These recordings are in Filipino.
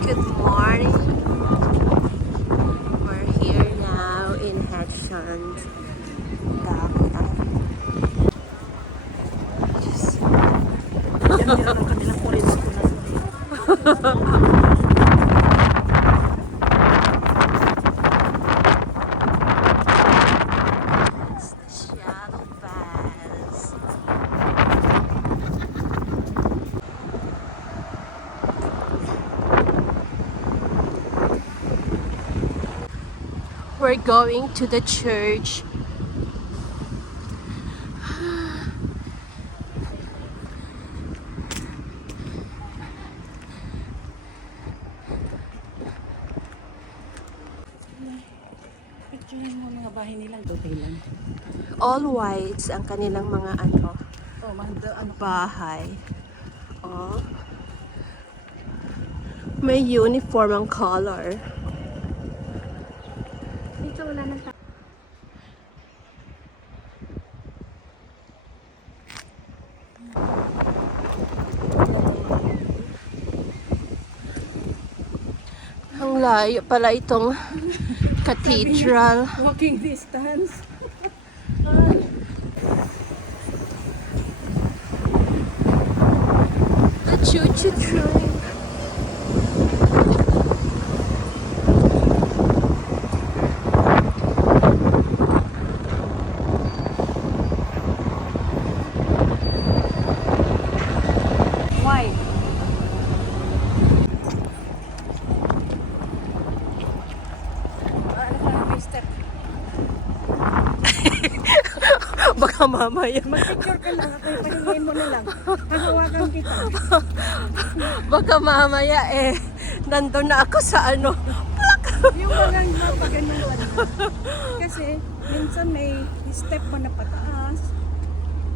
Good morning. We're here now in Haugesund. We're going to the church. Picturein mo mga bahay nilang lang. All whites ang kanilang mga bahay. Oh. May uniform ang color. Dito wala nang Ang layo pala itong cathedral. walking distance. The choo-choo train. Why? Step. Baka mamaya. Mag-picture ka lang. Ako ipahingin mo na lang. Hahawakan kita. Baka mamaya nandun na ako sa ano. Yung walang mapaganuan. Kasi minsan may step mo na pataas.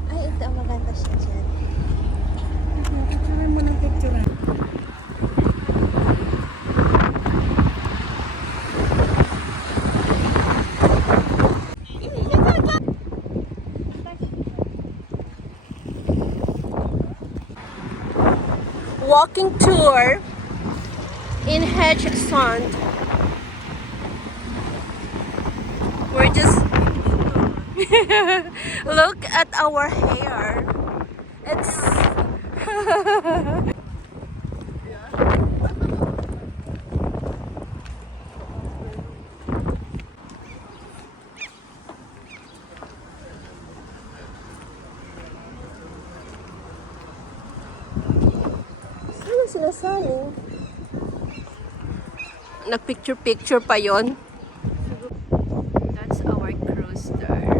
Ay, ito maganda siya dyan. Picture mo ng picture. Walking tour in Haugesund. We're just look at our hair. It's sinasaling. Nagpicture-picture pa yon. That's our cruise there.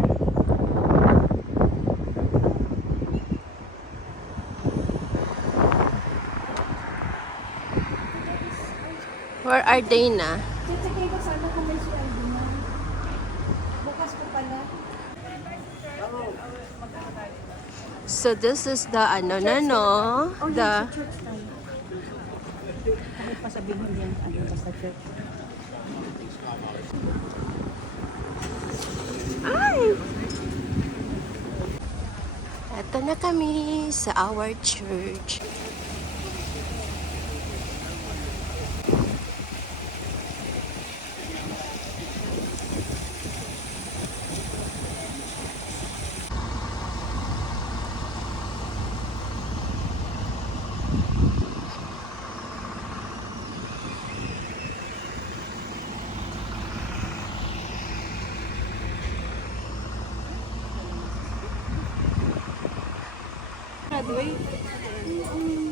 Where are they na? Titigay ko sana kung may sweldo mo. Bukas ko pala. So this is the ano na no? Oh, The church tayo. Kahit pa sabihin yan, basta church. Ay! Ito na kami sa our church. Graduate.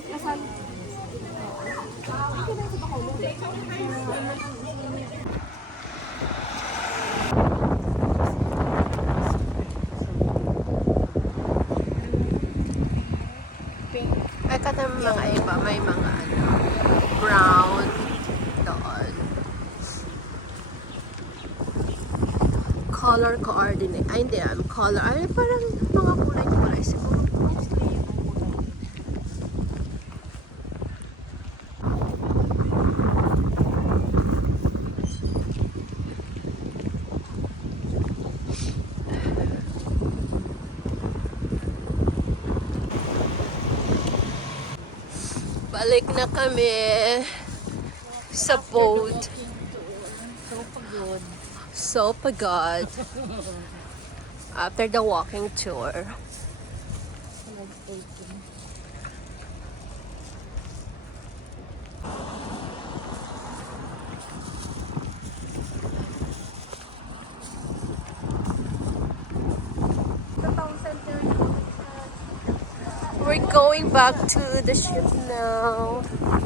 Kasal. Ay, kata mga iba, may mga ano, brown doon. Color coordinate. Ay, hindi. Color. Ay, parang mga kulay-kulay. Siguro mostly yung kulay. Balik na kami. sa boat. So pagod. So pagod. After the walking tour. We're going back to the ship now.